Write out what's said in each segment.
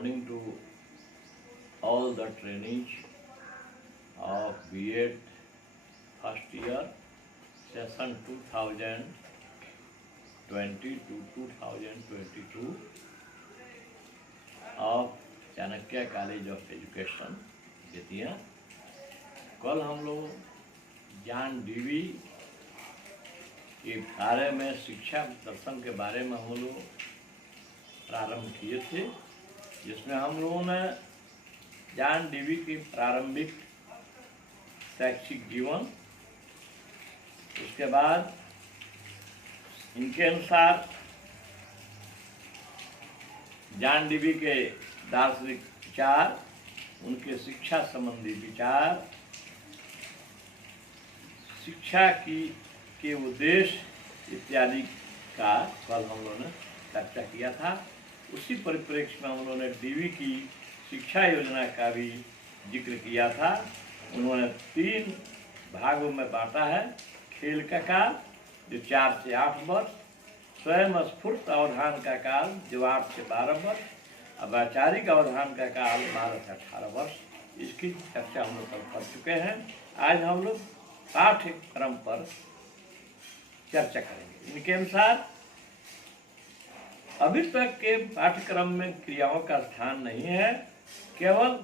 morning to all the trainees of B.Ed first year session 2020 to 2022 of Chanakya college of education Bettiah. कल हम लोग ज्ञान DV के बारे में, शिक्षा दर्शन के बारे में हम लोग प्रारंभ किए थे, जिसमें हम लोगों ने ज्ञान डीवी की प्रारंभिक शैक्षिक जीवन, उसके बाद इनके अनुसार ज्ञान डीवी के दार्शनिक विचार, उनके शिक्षा संबंधी विचार, शिक्षा के उद्देश्य इत्यादि का कल हम लोगों ने चर्चा किया था। उसी परिप्रेक्ष्य में हम लोगों ने डीवी की शिक्षा योजना का भी जिक्र किया था। उन्होंने 3 भागों में बांटा है। खेल का काल जो 4 से 8 वर्ष, स्वयं स्फूर्त अवधान का काल जो 8 से 12 वर्ष, अब वैचारिक अवधान का काल 12 से 18 वर्ष। इसकी चर्चा हम लोग कल कर चुके हैं। आज हम लोग पाठ्यक्रम पर चर्चा करेंगे। इनके अनुसार अभी तक के पाठ्यक्रम में क्रियाओं का स्थान नहीं है, केवल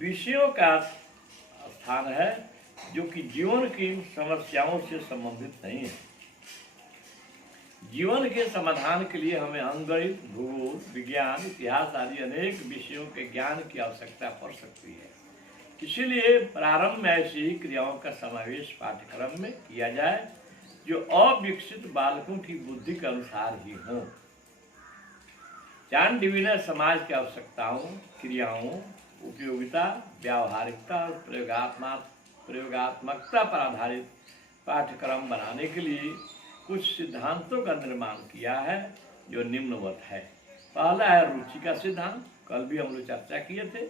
विषयों का स्थान है जो कि जीवन की समस्याओं से संबंधित नहीं है। जीवन के समाधान के लिए हमें अंगणित, भूगोल, विज्ञान, इतिहास आदि अनेक विषयों के ज्ञान की आवश्यकता पड़ सकती है। इसीलिए प्रारंभ में ऐसी ही क्रियाओं का समावेश पाठ्यक्रम में किया जाए जो अविकसित बालकों की बुद्धि के अनुसार ही हो। ज्ञान डीवी ने समाज की आवश्यकताओं, क्रियाओं, उपयोगिता, व्यावहारिकता और प्रयोगात्मकता पर आधारित पाठ्यक्रम बनाने के लिए कुछ सिद्धांतों का निर्माण किया है जो निम्नवत है। पहला है रुचि का सिद्धांत, कल भी हम लोग चर्चा किए थे।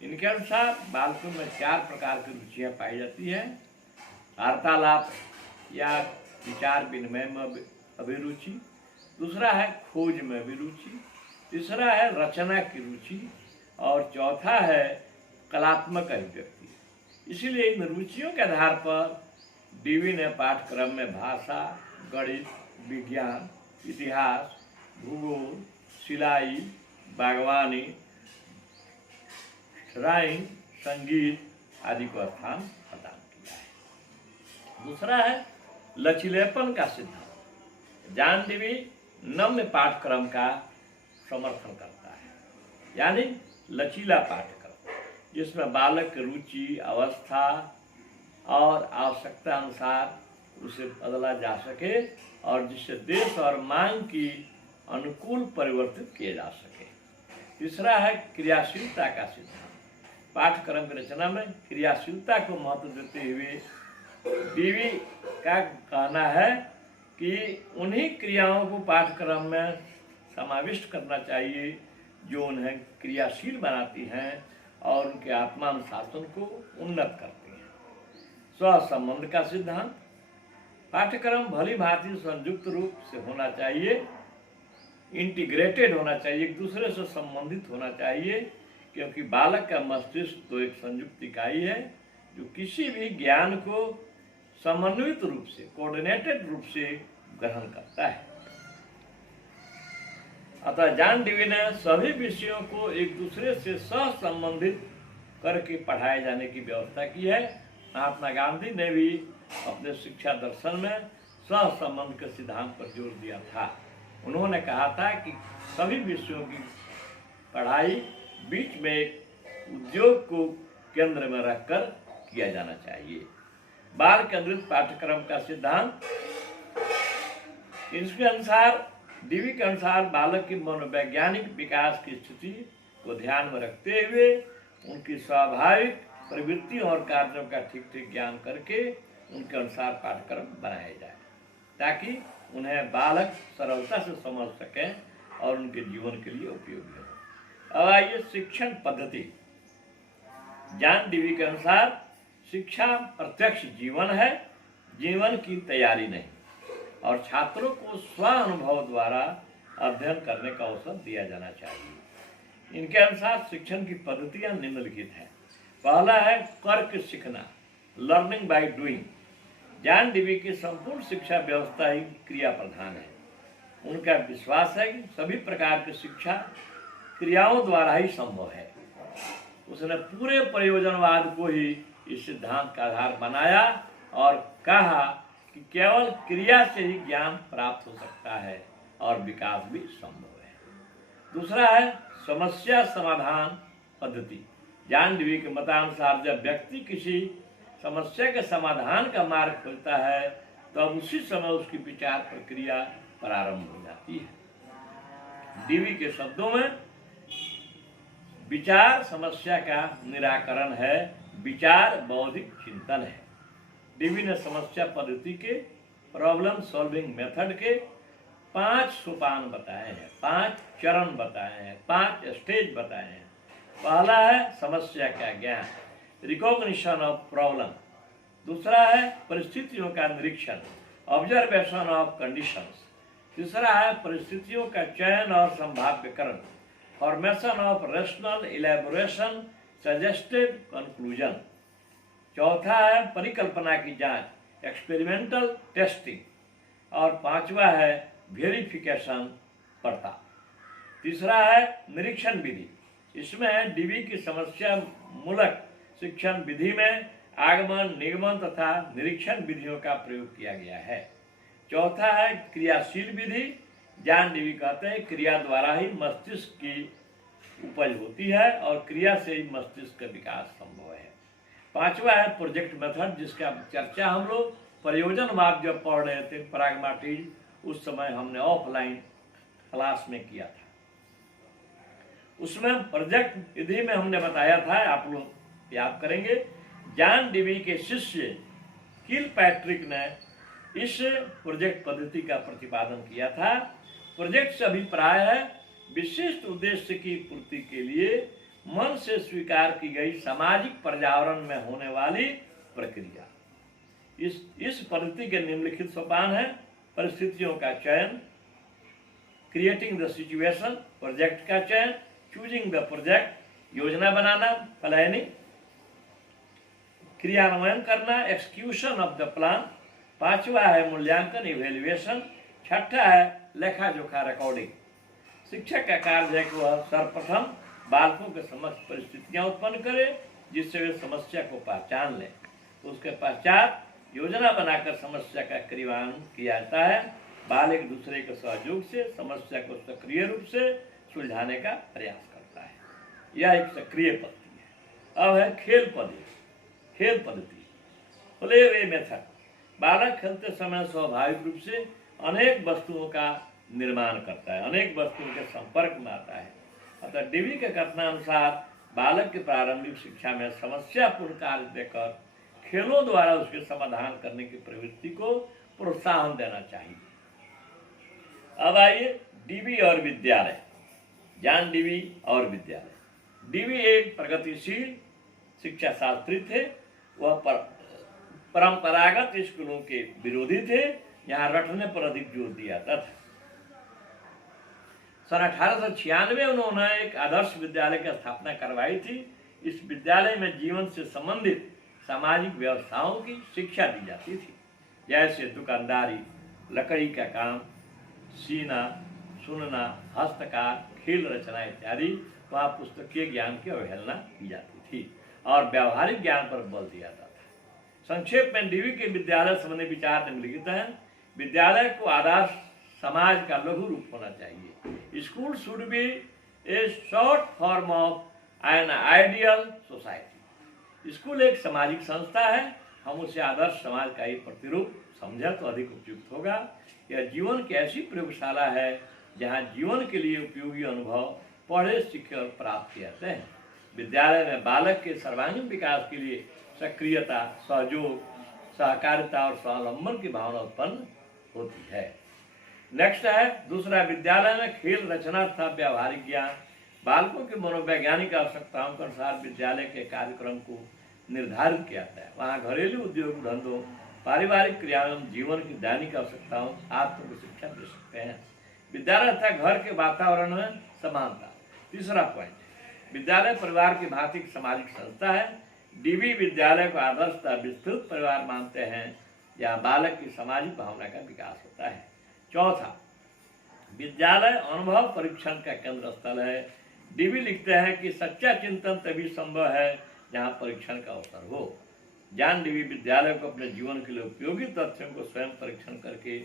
इनके अनुसार बालकों में 4 प्रकार की रुचियां पाई जाती हैं। वार्तालाप या विचार विनिमय में अभिरुचि, दूसरा है खोज में अभिरुचि, तीसरा है रचना की रुचि और चौथा है कलात्मक अभिव्यक्ति। इसीलिए इन रुचियों के आधार पर डीवी ने पाठ्यक्रम में भाषा, गणित, विज्ञान, इतिहास, भूगोल, सिलाई, बागवानी, ड्राइंग, संगीत आदि को स्थान प्रदान किया है। दूसरा है लचीलेपन का सिद्धांत। ज्ञान डीवी नम्य पाठ्यक्रम का समर्थन करता है, यानी लचीला पाठ्यक्रम जिसमें बालक की रुचि, अवस्था और आवश्यकता अनुसार उसे बदला जा सके और जिससे देश और मांग की अनुकूल परिवर्तित किए जा सके। तीसरा है क्रियाशीलता का सिद्धांत। पाठ्यक्रम की रचना में क्रियाशीलता को महत्व देते हुए डीवी का कहना है कि उन्हीं क्रियाओं को पाठ्यक्रम में समाविष्ट करना चाहिए जो उन्हें क्रियाशील बनाती हैं और उनके आत्मानुशासन को उन्नत करती हैं। स्वसंबंध का सिद्धांत। पाठ्यक्रम भली भांति संयुक्त रूप से होना चाहिए, इंटीग्रेटेड होना चाहिए, एक दूसरे से संबंधित होना चाहिए, क्योंकि बालक का मस्तिष्क तो एक संयुक्त इकाई है जो किसी भी ज्ञान को समन्वित रूप से, कोऑर्डिनेटेड रूप से ग्रहण करता है। अतः ज्ञान डीवी ने सभी विषयों को एक दूसरे से सहसंबंधित करके पढ़ाए जाने की व्यवस्था की है। महात्मा गांधी ने भी अपने शिक्षा दर्शन में सहसंबंध के सिद्धांत पर जोर दिया था। उन्होंने कहा था कि सभी विषयों की पढ़ाई बीच में एक उद्योग को केंद्र में रखकर किया जाना चाहिए। बाल केंद्रित पाठ्यक्रम का सिद्धांत। इसके अनुसार, डीवी के अनुसार बालक की मनोवैज्ञानिक विकास की स्थिति को ध्यान में रखते हुए उनकी स्वाभाविक प्रवृत्तियों और कार्यों का ठीक ठीक ज्ञान करके उनके अनुसार पाठ्यक्रम बनाया जाए ताकि उन्हें बालक सरलता से समझ सकें और उनके जीवन के लिए उपयोगी हो। अब आइए शिक्षण पद्धति। ज्ञान डीवी के अनुसार शिक्षा प्रत्यक्ष जीवन है, जीवन की तैयारी नहीं, और छात्रों को स्व अनुभव द्वारा अध्ययन करने का अवसर दिया जाना चाहिए। इनके अनुसार शिक्षण की पद्धतियां निम्नलिखित हैं। पहला है करके सीखना, learning by doing. John Dewey की संपूर्ण शिक्षा व्यवस्था ही क्रिया प्रधान है। उनका विश्वास है कि सभी प्रकार की शिक्षा क्रियाओं द्वारा ही संभव है। उसने पूरे प्रयोजनवाद को ही इस सिद्धांत का आधार बनाया और कहा कि केवल क्रिया से ही ज्ञान प्राप्त हो सकता है और विकास भी संभव है। दूसरा है समस्या समाधान पद्धति। जॉन डीवी के मतानुसार जब व्यक्ति किसी समस्या के समाधान का मार्ग खोजता है तो उसी समय उसकी विचार प्रक्रिया प्रारंभ हो जाती है। डीवी के शब्दों में विचार समस्या का निराकरण है, विचार बौद्धिक चिंतन है। डीवी ने समस्या पद्धति के प्रॉब्लम सॉल्विंग मेथड के 5 सोपान बताए हैं, 5 चरण बताए हैं, 5 स्टेज बताए हैं। पहला है समस्या का ज्ञान, रिकॉग्निशन ऑफ प्रॉब्लम। दूसरा है परिस्थितियों का निरीक्षण, ऑब्जर्वेशन ऑफ कंडीशंस। तीसरा है परिस्थितियों का चयन और संभाव्यकरण, formation of rational elaboration, suggested conclusion. चौथा है परिकल्पना की जांच, एक्सपेरिमेंटल टेस्टिंग। और पांचवा है वेरिफिकेशन, पड़ताल। तीसरा है निरीक्षण विधि। इसमें डीवी की समस्या मूलक शिक्षण विधि में आगमन, निगमन तथा निरीक्षण विधियों का प्रयोग किया गया है। चौथा है क्रियाशील विधि। जॉन डीवी कहते हैं क्रिया द्वारा ही मस्तिष्क की उपज होती है और क्रिया से ही मस्तिष्क का विकास संभव है। पांचवा है प्रोजेक्ट मेथड, जिसका चर्चा हम लोग प्रयोजनवाद जब पढ़ रहे थे प्रैग्मैटिज्म, उस समय हमने ऑफलाइन क्लास में किया था। उसमें प्रोजेक्ट विधि में हमने बताया था, आप लोग याद करेंगे, जॉन डीवी के शिष्य किलपैट्रिक ने इस प्रोजेक्ट पद्धति का प्रतिपादन किया था। प्रोजेक्ट से अभिप्राय है विशिष्ट उद्देश्य की पूर्ति के लिए मन से स्वीकार की गई सामाजिक पर्यावरण में होने वाली प्रक्रिया। इस पद्धति के निम्नलिखित सोपान है परिस्थितियों का चयन, क्रिएटिंग द सिचुएशन, प्रोजेक्ट का चयन, चूजिंग द प्रोजेक्ट, योजना बनाना, प्लानिंग, क्रियान्वयन करना, एक्सक्यूशन ऑफ द प्लान। पांचवा है मूल्यांकन, इवेल्युएशन। छठा है लेखा जोखा, रिकॉर्डिंग। शिक्षक का कार्य है कि वह सर्वप्रथम बालकों के समक्ष परिस्थितियां उत्पन्न करे जिससे वे समस्या को पहचान लें। उसके पश्चात योजना बनाकर समस्या का क्रियान्वयन किया जाता है। बाल एक दूसरे के सहयोग से समस्या को सक्रिय रूप से सुलझाने का प्रयास करता है। यह एक सक्रिय पद्धति है। अब है खेल पद्धति, प्ले वे मेथड। बालक खेलते समय स्वाभाविक रूप से अनेक वस्तुओं का निर्माण करता है, अनेक वस्तुओं के संपर्क में आता है। अतः डीवी के कथनानुसार बालक की प्रारंभिक शिक्षा में समस्यापूर्ण कार्य देकर खेलों द्वारा उसके समाधान करने की प्रवृत्ति को प्रोत्साहन देना चाहिए। अब आइए डीवी और विद्यालय। जॉन डीवी और विद्यालय। डीवी एक प्रगतिशील शिक्षा शास्त्री थे। वह परंपरागत स्कूलों के विरोधी थे, यहाँ रटने पर अधिक जोर दिया जाता था। सन 1896 उन्होंने एक आदर्श विद्यालय की स्थापना करवाई थी। इस विद्यालय में जीवन से संबंधित सामाजिक व्यवस्थाओं की शिक्षा दी जाती थी, जैसे दुकानदारी, लकड़ी का काम, सीना, सुनना, हस्तकार, खेल रचना इत्यादि। वहाँ पुस्तकीय ज्ञान की अवहेलना की जाती थी और व्यावहारिक ज्ञान पर बल दिया जाता था। संक्षेप में डीवी के विद्यालय संबंधी विचार निम्नलिखित हैं। विद्यालय को आदर्श समाज का लघु रूप होना चाहिए। School should be A short form of an ideal society. School एक सामाजिक संस्था है, हम उसे आदर्श समाज का ही प्रतिरूप समझें तो अधिक उपयुक्त होगा। यह जीवन की ऐसी प्रयोगशाला है जहाँ जीवन के लिए उपयोगी अनुभव पढ़े, सीखे और प्राप्त किए जाते हैं। विद्यालय में बालक के सर्वांगीण विकास के लिए सक्रियता, सहयोग, सहकारिता और स्वावलंबन की भावना उत्पन्न होती है। नेक्स्ट है दूसरा, विद्यालय में खेल, रचना तथा व्यावहारिक ज्ञान। बालकों की मनोवैज्ञानिक आवश्यकताओं के अनुसार विद्यालय के कार्यक्रम को निर्धारित किया जाता है। वहाँ घरेलू उद्योग धंधों, पारिवारिक क्रियाओं, जीवन की दैनिक आवश्यकताओं आत्म को शिक्षा दे सकते हैं। विद्यालय तथा घर के वातावरण में समानता। तीसरा पॉइंट, विद्यालय परिवार की भांति सामाजिक संस्था है। डीवी विद्यालय को आदर्शतः विस्तृत परिवार मानते हैं, जहाँ बालक की सामाजिक भावना का विकास होता है। चौथा, विद्यालय अनुभव परीक्षण का केंद्र स्थल है। डीवी लिखते हैं कि सच्चा चिंतन तभी संभव है जहाँ परीक्षण का अवसर हो। ज्ञान डीवी विद्यालय को अपने जीवन के लिए उपयोगी तथ्यों को स्वयं परीक्षण करके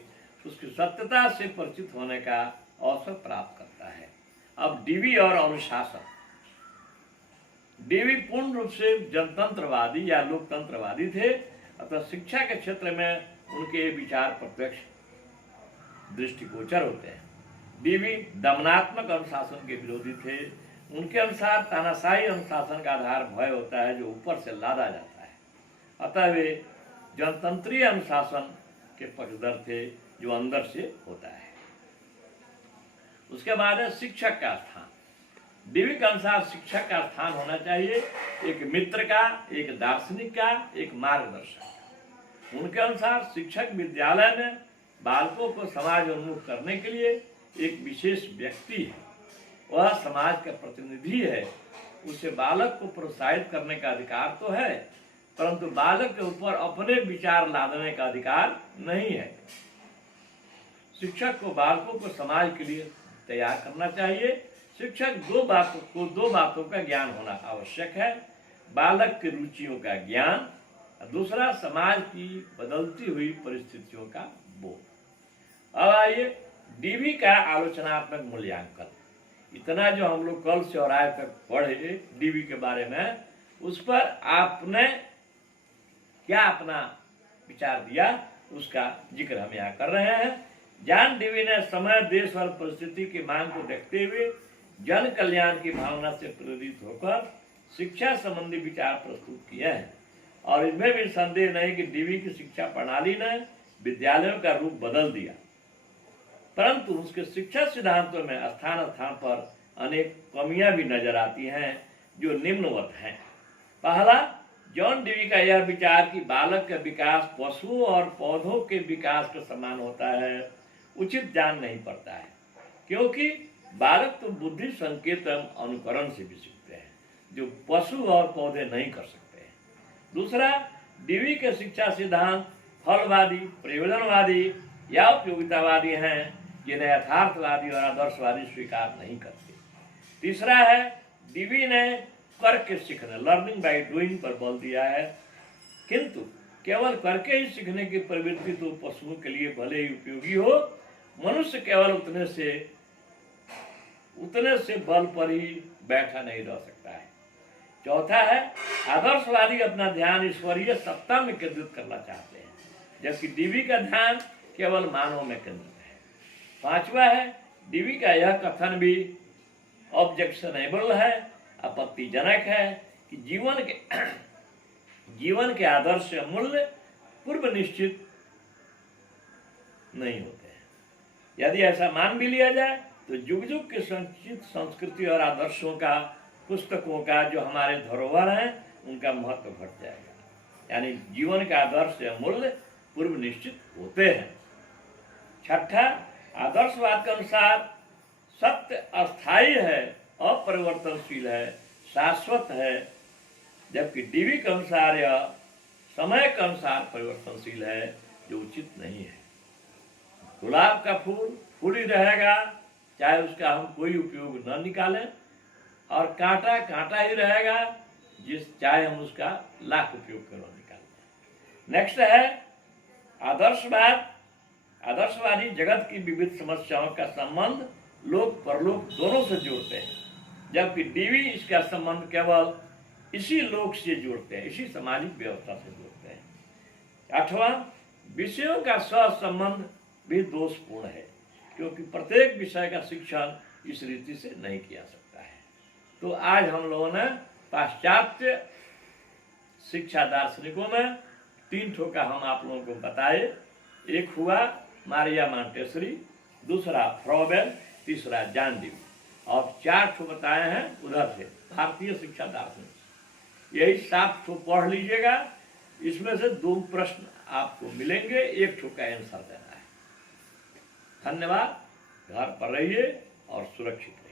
उसकी सत्यता से परिचित होने का अवसर प्राप्त करता है। अब डीवी और अनुशासन। डीवी पूर्ण रूप से जनतंत्रवादी या लोकतंत्रवादी थे, अतः शिक्षा के क्षेत्र में उनके विचार प्रत्यक्ष दृष्टिगोचर होते हैं। डीवी दमनात्मक अनुशासन के विरोधी थे। उनके अनुसार तानाशाही अनुशासन का आधार भय होता है जो ऊपर से लादा जाता है, अतः वे जनतंत्रीय अनुशासन के पक्षधर थे जो अंदर से होता है। उसके बाद है शिक्षक का स्थान। डीवी के अनुसार शिक्षक का स्थान होना चाहिए एक मित्र का, एक दार्शनिक का, एक मार्गदर्शक का। उनके अनुसार शिक्षक विद्यालय में बालकों को समाज उन्मुख करने के लिए एक विशेष व्यक्ति है, वह समाज का प्रतिनिधि है। उसे बालक को प्रोत्साहित करने का अधिकार तो है, परंतु बालक के ऊपर अपने विचार लादने का अधिकार नहीं है। शिक्षक को बालकों को समाज के लिए तैयार करना चाहिए। शिक्षक दो बातों का ज्ञान होना आवश्यक है, बालक की रुचियों का ज्ञान, दूसरा समाज की बदलती हुई परिस्थितियों का बोध। अब आइए डीवी का आलोचनात्मक मूल्यांकन। इतना जो हम लोग कल से और आज तक पढ़े डीवी के बारे में, उस पर आपने क्या अपना विचार दिया उसका जिक्र हम यहाँ कर रहे हैं। जॉन डीवी ने समय, देश और परिस्थिति की मांग को देखते हुए जन कल्याण की भावना से प्रेरित होकर शिक्षा संबंधी विचार प्रस्तुत किए हैं, और इसमें भी संदेह नहीं कि डीवी की शिक्षा प्रणाली ने विद्यालयों का रूप बदल दिया, परंतु उसके शिक्षा सिद्धांतों में स्थान स्थान पर अनेक कमियां भी नजर आती हैं जो निम्नवत हैं। पहला, जॉन डीवी का यह विचार कि बालक का विकास पशुओं और पौधों के विकास के समान होता है उचित जान नहीं पड़ता है, क्योंकि बालक तो बुद्धि, संकेत एवं अनुकरण से भी सीखते हैं जो पशु और पौधे नहीं कर सकते हैं। दूसरा, डीवी के शिक्षा सिद्धांत फलवादी, प्रयोजनवादी या उपयोगितावादी हैं, जिन्हें यथार्थवादी और आदर्शवादी स्वीकार नहीं करते। तीसरा है, डीवी ने करके सीखने, लर्निंग बाय डूइंग पर बल दिया है, किंतु केवल करके ही सीखने की प्रवृत्ति तो पशुओं के लिए भले ही उपयोगी हो, मनुष्य केवल उतने से बल पर ही बैठा नहीं रह सकता है। चौथा है, आदर्शवादी अपना ध्यान ईश्वरीय सत्ता में केंद्रित करना चाहते हैं, जबकि डीवी का ध्यान केवल मानव में केंद्रित है। पांचवा है, डीवी का यह कथन भी ऑब्जेक्शनेबल है, आपत्तिजनक है कि जीवन के आदर्श मूल्य पूर्व निश्चित नहीं होते हैं। यदि ऐसा मान भी लिया जाए तो युग युग के संचित संस्कृति और आदर्शों का, पुस्तकों का जो हमारे धरोहर हैं, उनका महत्व घट जाएगा। यानी जीवन का आदर्श या मूल्य पूर्व निश्चित होते हैं। छठा, आदर्शवाद के अनुसार सत्य अस्थायी है, अपरिवर्तनशील है, शाश्वत है, जबकि डीवी के अनुसार यह समय के अनुसार परिवर्तनशील है, जो उचित नहीं है। गुलाब का फूल ही रहेगा, चाहे उसका हम कोई उपयोग न निकालें, और कांटा कांटा ही रहेगा, चाहे हम उसका लाख उपयोग करो निकालें। नेक्स्ट है आदर्शवाद। आदर्शवादी जगत की विविध समस्याओं का संबंध लोक परलोक दोनों से जोड़ते हैं, जबकि डीवी इसका संबंध केवल इसी लोक से जोड़ते हैं, इसी सामाजिक व्यवस्था से जोड़ते हैं। आठवां, विषयों का सहसंबंध भी दोषपूर्ण है, क्योंकि प्रत्येक विषय का शिक्षण इस रीति से नहीं किया सकता है। तो आज हम लोगों ने पाश्चात्य शिक्षा दार्शनिकों में 3 ठो का हम आप लोगों को बताए। एक हुआ मारिया मॉन्टेसरी, दूसरा फ्रॉबेल, तीसरा जॉन डीवी, और 4 ठो बताए हैं उधर से भारतीय शिक्षा दार्शनिक। यही 7 ठो पढ़ लीजिएगा, इसमें से 2 प्रश्न आपको मिलेंगे, 1 ठो का आंसर देना है। धन्यवाद। घर पर रहिए और सुरक्षित रहिए।